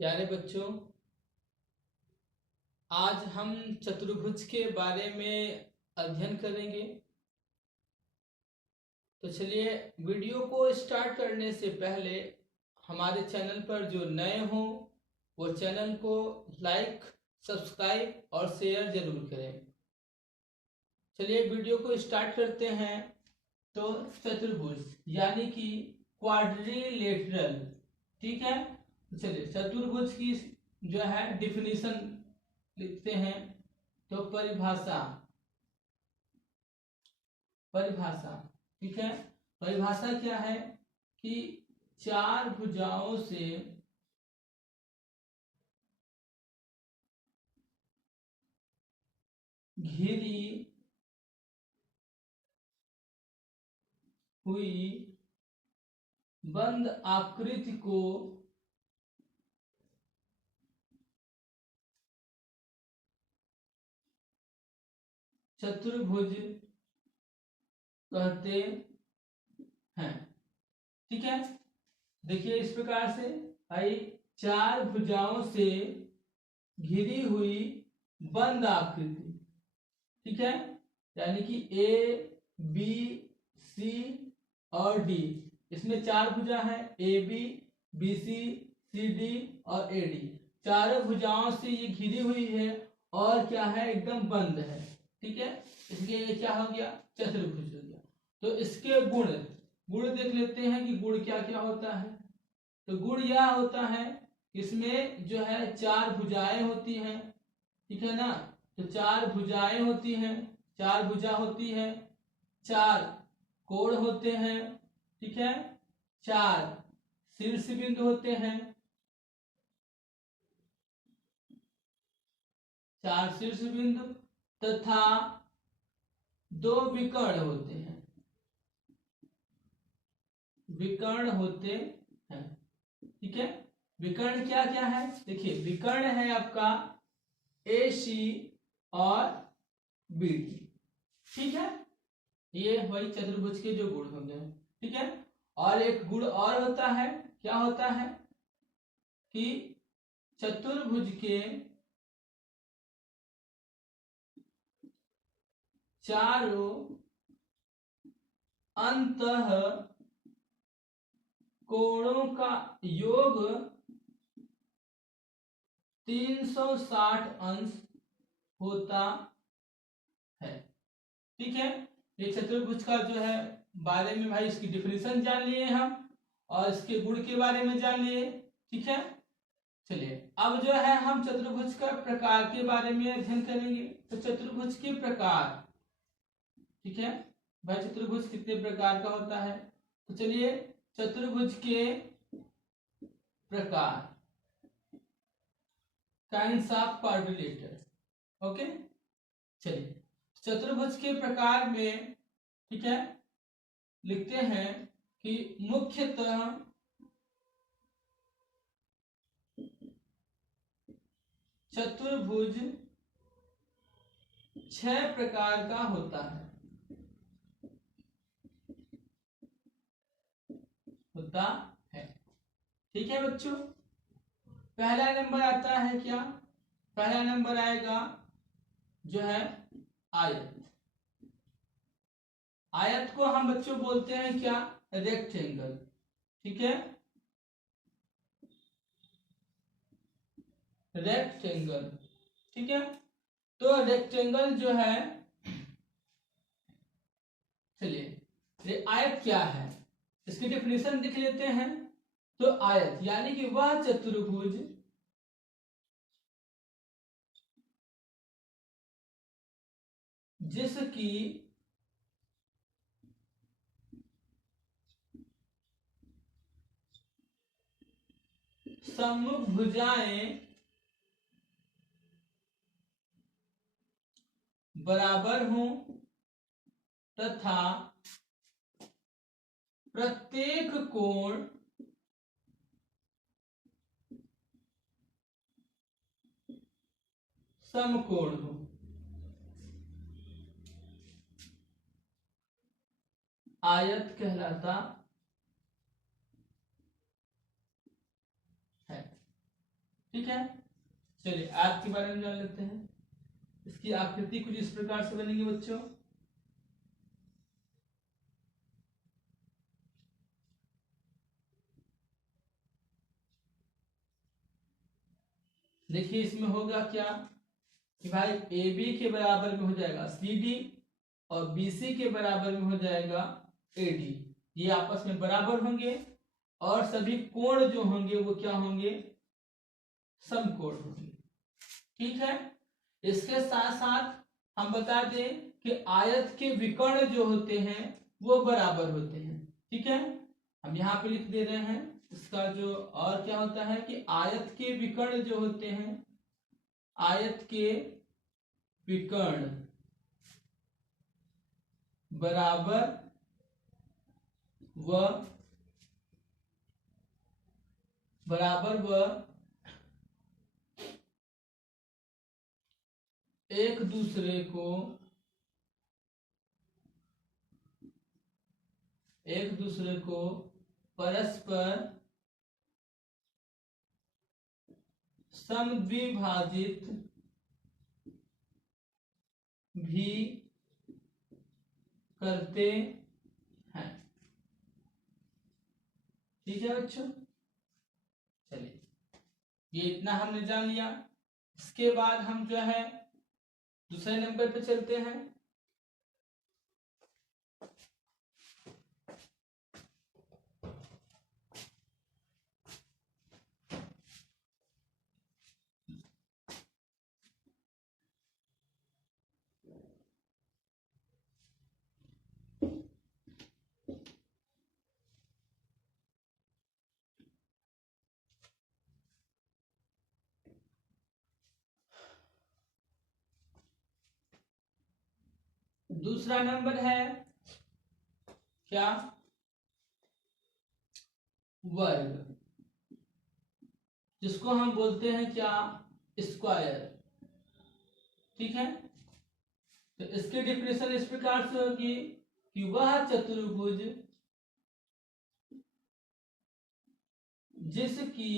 प्यारे बच्चों, आज हम चतुर्भुज के बारे में अध्ययन करेंगे। तो चलिए, वीडियो को स्टार्ट करने से पहले हमारे चैनल पर जो नए हो वो चैनल को लाइक, सब्सक्राइब और शेयर जरूर करें। चलिए वीडियो को स्टार्ट करते हैं। तो चतुर्भुज यानी कि क्वाड्रिलेटरल, ठीक है। चलिए चतुर्भुज की जो है डिफिनीशन लिखते हैं। तो परिभाषा, ठीक है। परिभाषा क्या है कि चार भुजाओं से घिरी हुई बंद आकृति को चतुर्भुज कहते हैं, ठीक है। देखिए इस प्रकार से भाई, चार भुजाओं से घिरी हुई बंद आकृति, ठीक है। यानी कि ए, बी, सी और डी, इसमें चार भुजा है, A B, B C D और ए डी। चारों भुजाओं से ये घिरी हुई है और क्या है, एकदम बंद है, ठीक है। इसलिए ये क्या हो गया, चतुर्भुज हो गया। तो इसके गुण देख लेते हैं कि गुण क्या क्या होता है। तो गुण यह होता है, इसमें जो है चार भुजाएं होती हैं, ठीक है ना। तो चार भुजाएं होती हैं, चार भुजा होती है, चार कोण होते हैं, ठीक है। चार शीर्ष बिंदु होते हैं, चार शीर्ष बिंदु तथा दो विकर्ण होते हैं, विकर्ण होते हैं, ठीक है। विकर्ण क्या क्या है, देखिए विकर्ण है आपका ए सी और बी डी, ठीक है। ये वही चतुर्भुज के जो गुण होंगे, ठीक है। और एक गुण और होता है, क्या होता है कि चतुर्भुज के चारों अंतः कोणों का योग 360 अंश होता है, ठीक है। ये चतुर्भुज का जो है बारे में भाई, इसकी डिफिनेशन जान लिए हम और इसके गुण के बारे में जान लिए, ठीक है। चलिए अब जो है हम चतुर्भुज का प्रकार के बारे में अध्ययन करेंगे। तो चतुर्भुज के प्रकार, ठीक है भाई, चतुर्भुज कितने प्रकार का होता है। तो चलिए चतुर्भुज के प्रकार, काइंड्स ऑफ क्वाड्रिलेटर, ओके। चलिए चतुर्भुज के प्रकार में, ठीक है, लिखते हैं कि मुख्यतः चतुर्भुज 6 प्रकार का होता है, ठीक है बच्चों। पहला नंबर आता है क्या, पहला नंबर आएगा जो है आयत। आयत को हम बच्चों बोलते हैं क्या, रेक्टेंगल, ठीक है। रेक्टेंगल, ठीक है। तो रेक्टेंगल जो है, चलिए आयत क्या है, इसकी डेफिनेशन देख लेते हैं। तो आयत यानी कि वह चतुर्भुज जिसकी सम्मुख भुजाएं बराबर हों तथा प्रत्येक कोण समकोण हो, आयत कहलाता है। ठीक है, चलिए आर्क के बारे में जान लेते हैं। इसकी आकृति कुछ इस प्रकार से बनेगी बच्चों। देखिए इसमें होगा क्या कि भाई ए बी के बराबर में हो जाएगा सी डी और बी सी के बराबर में हो जाएगा ए डी। ये आपस में बराबर होंगे और सभी कोण जो होंगे वो क्या होंगे, समकोण होंगे। ठीक है, इसके साथ साथ हम बता दें कि आयत के विकर्ण जो होते हैं वो बराबर होते हैं। ठीक है, हम यहाँ पे लिख दे रहे हैं इसका जो और क्या होता है कि आयत के विकर्ण जो होते हैं, आयत के विकर्ण बराबर व एक दूसरे को परस्पर समद्विभाजित भी करते हैं। ठीक है बच्चों, चलिए ये इतना हमने जान लिया। इसके बाद हम जो है दूसरे नंबर पे चलते हैं। दूसरा नंबर है क्या, वर्ग, जिसको हम बोलते हैं क्या, स्क्वायर। ठीक है, तो इसकी डिफिनेशन इस प्रकार से होगी कि वह चतुर्भुज जिसकी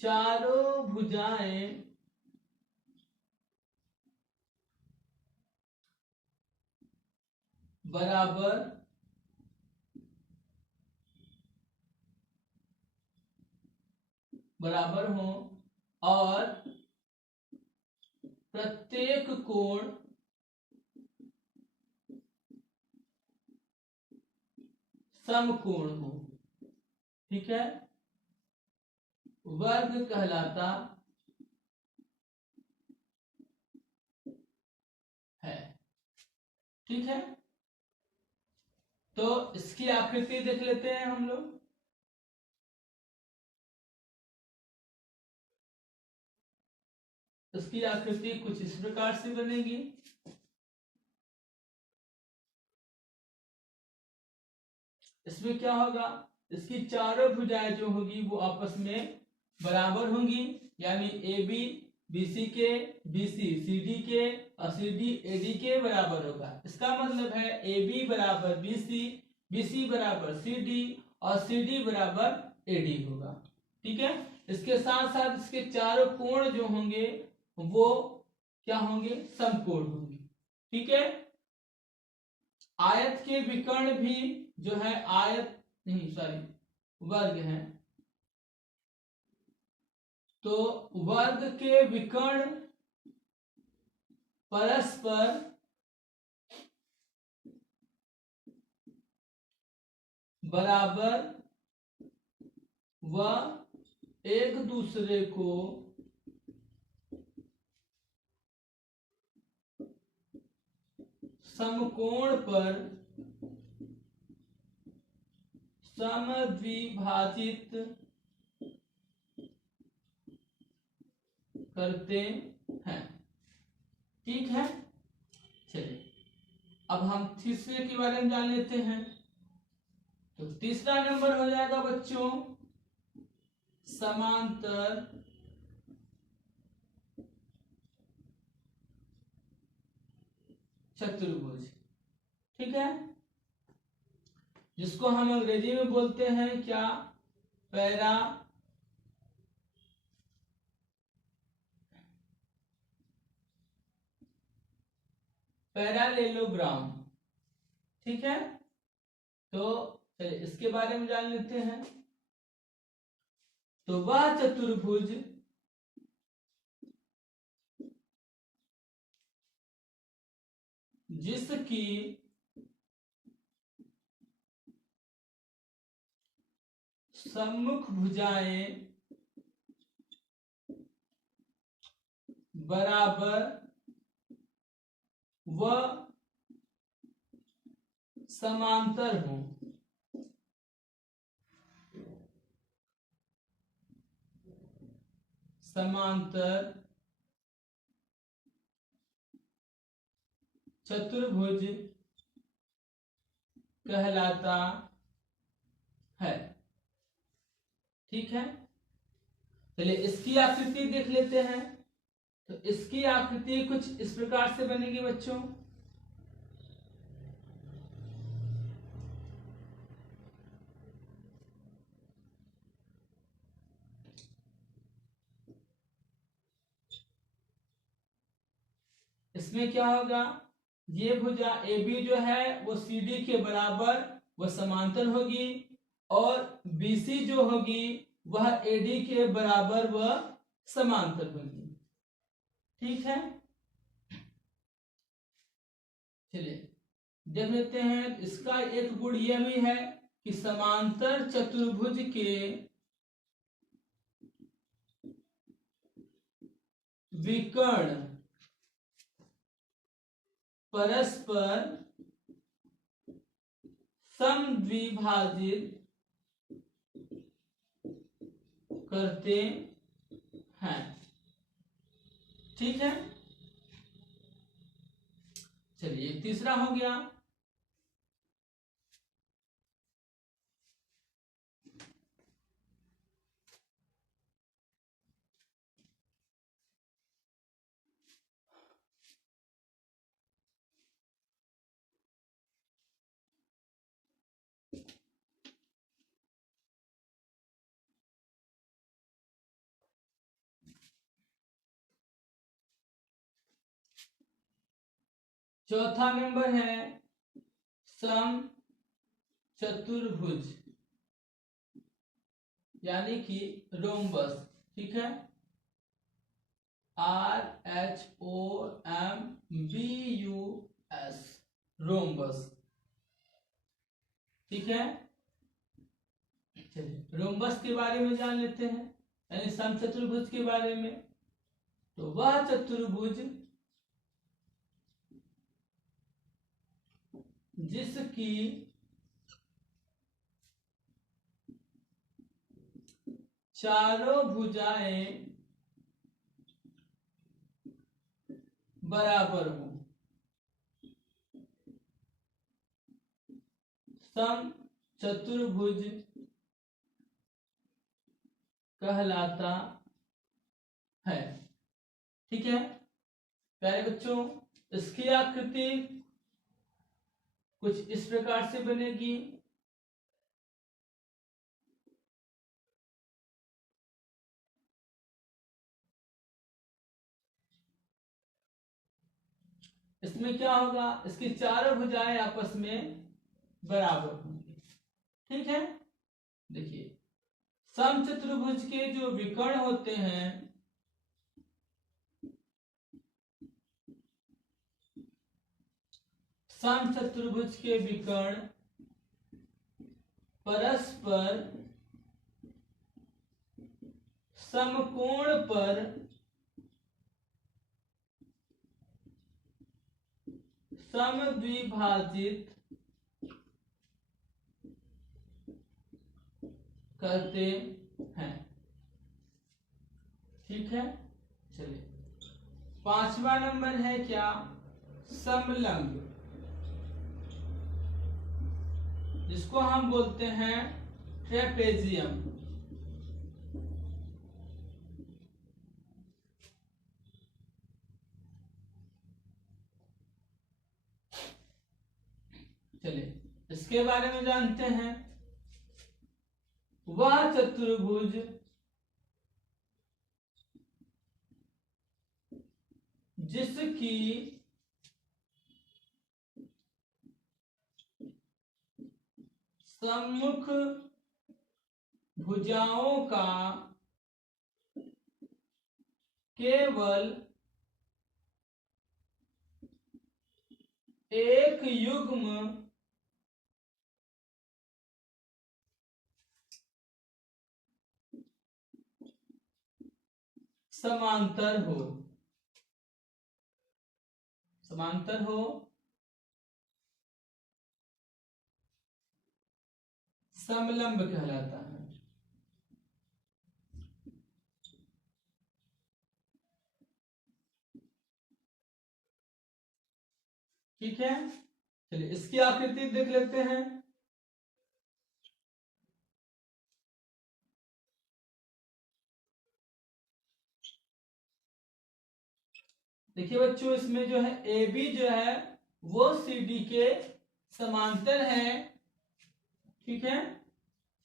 चारों भुजाएं बराबर हो और प्रत्येक कोण समकोण हो। ठीक है, वर्ग कहलाता है। ठीक है, तो इसकी आकृति देख लेते हैं हम लोग। इसकी आकृति कुछ इस प्रकार से बनेगी। इसमें क्या होगा, इसकी चारों भुजाएं जो होगी वो आपस में बराबर होंगी, यानी ए बी बी सी के, बी सी सी डी के और सी डी ए डी के बराबर होगा। इसका मतलब है ए बी बराबर बी सी बराबर सी डी और सी डी बराबर ए डी होगा। ठीक है, इसके साथ साथ इसके चारों कोण जो होंगे वो क्या होंगे, समकोण होंगे। ठीक है, आयत के विकर्ण भी जो है वर्ग है, तो वर्ग के विकर्ण परस्पर बराबर व एक दूसरे को समकोण पर समद्विभाजित करते हैं। ठीक है, चलिए अब हम तीसरे के बारे में जान लेते हैं। तो तीसरा नंबर हो जाएगा बच्चों समांतर चतुर्भुज। ठीक है, जिसको हम अंग्रेजी में बोलते हैं क्या, पैरा पैरालेलोग्राम। ठीक है, तो चलिए इसके बारे में जान लेते हैं। तो वह चतुर्भुज जिसकी सम्मुख भुजाएं बराबर व समांतर हों, समांतर चतुर्भुज कहलाता है। ठीक है, चलिए इसकी आकृति देख लेते हैं। तो इसकी आकृति कुछ इस प्रकार से बनेगी बच्चों। इसमें क्या होगा, ये भुजा AB जो है वो CD के बराबर वह समांतर होगी, और BC जो होगी वह AD के बराबर वह समांतर होगी। ठीक है, चलिए देख लेते हैं। इसका एक गुण यह भी है कि समांतर चतुर्भुज के विकर्ण परस्पर समद्विभाजित करते हैं। ठीक है, चलिए तीसरा हो गया। चौथा नंबर है सम चतुर्भुज, यानी कि रोम्बस। ठीक है, RHOMBUS, रोम्बस। ठीक है, चलिए रोम्बस के बारे में जान लेते हैं, यानी सम चतुर्भुज के बारे में। तो वह चतुर्भुज जिसकी चारों भुजाएं बराबर हो, सम चतुर्भुज कहलाता है। ठीक है प्यारे बच्चों, इसकी आकृति कुछ इस प्रकार से बनेगी। इसमें क्या होगा, इसकी चारों भुजाएं आपस में बराबर होंगी। ठीक है, देखिए समचतुर्भुज के जो विकर्ण होते हैं, समचतुर्भुज के विकर्ण परस्पर समकोण पर समद्विभाजित करते हैं। ठीक है, चलिए पांचवा नंबर है क्या, समलंब, जिसको हम बोलते हैं ट्रेपेजियम। चलिए इसके बारे में जानते हैं। वह चतुर्भुज जिसकी सम्मुख भुजाओं का केवल एक युग्म समांतर हो समलंब कहलाता है। ठीक है, चलिए इसकी आकृति देख लेते हैं। देखिए बच्चों, इसमें जो है ए बी जो है वो सी डी के समांतर है। ठीक है,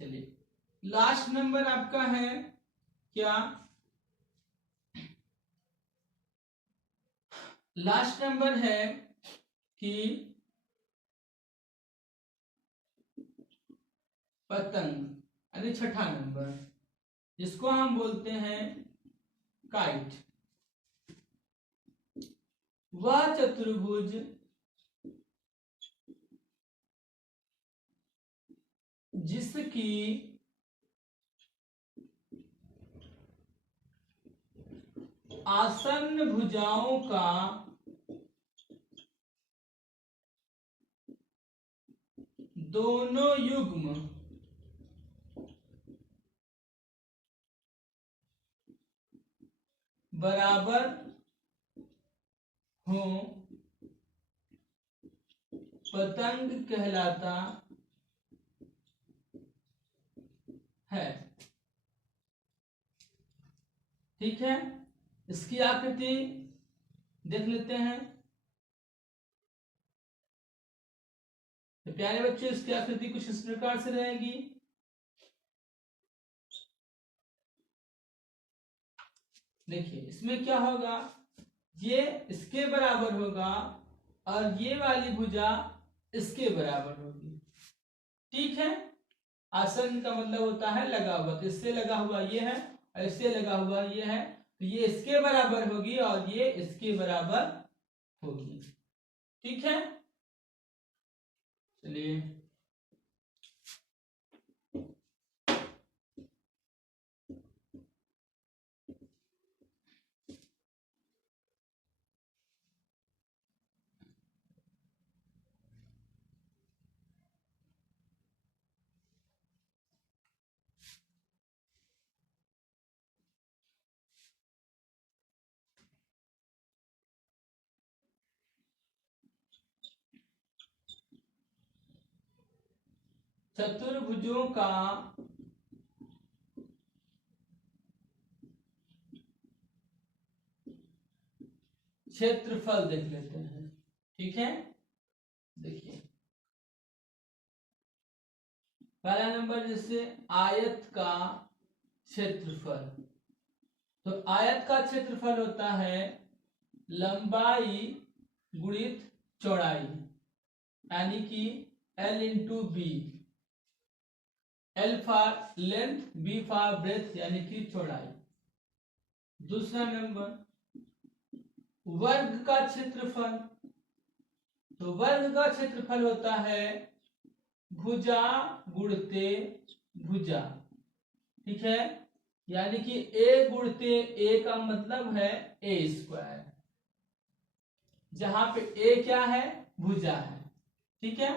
चलिए लास्ट नंबर आपका है क्या? लास्ट नंबर है कि पतंग, यानी छठा नंबर, जिसको हम बोलते हैं काइट। वह चतुर्भुज जिसकी आसन्न भुजाओं का दोनों युग्म बराबर हो पतंग कहलाता है। ठीक है, इसकी आकृति देख लेते हैं। तो प्यारे बच्चों, इसकी आकृति कुछ इस प्रकार से रहेगी। देखिए इसमें क्या होगा, ये इसके बराबर होगा और ये वाली भुजा इसके बराबर होगी। ठीक है, आसन का मतलब होता है लगा हुआ, तो इससे लगा हुआ ये है और इससे लगा हुआ ये है, तो ये इसके बराबर होगी और ये इसके बराबर होगी। ठीक है, चलिए चतुर्भुजों का क्षेत्रफल देख लेते हैं। ठीक है, देखिए पहला नंबर जैसे आयत का क्षेत्रफल, तो आयत का क्षेत्रफल होता है लंबाई गुणित चौड़ाई, यानी कि L into B. L for length, B for breath, यानी कि चौड़ाई। दूसरा नंबर वर्ग का क्षेत्रफल, तो वर्ग का क्षेत्रफल होता है भुजा गुणते भुजा। ठीक है, यानी कि a गुणते a का मतलब है a स्क्वायर, जहां पे a क्या है, भुजा है। ठीक है,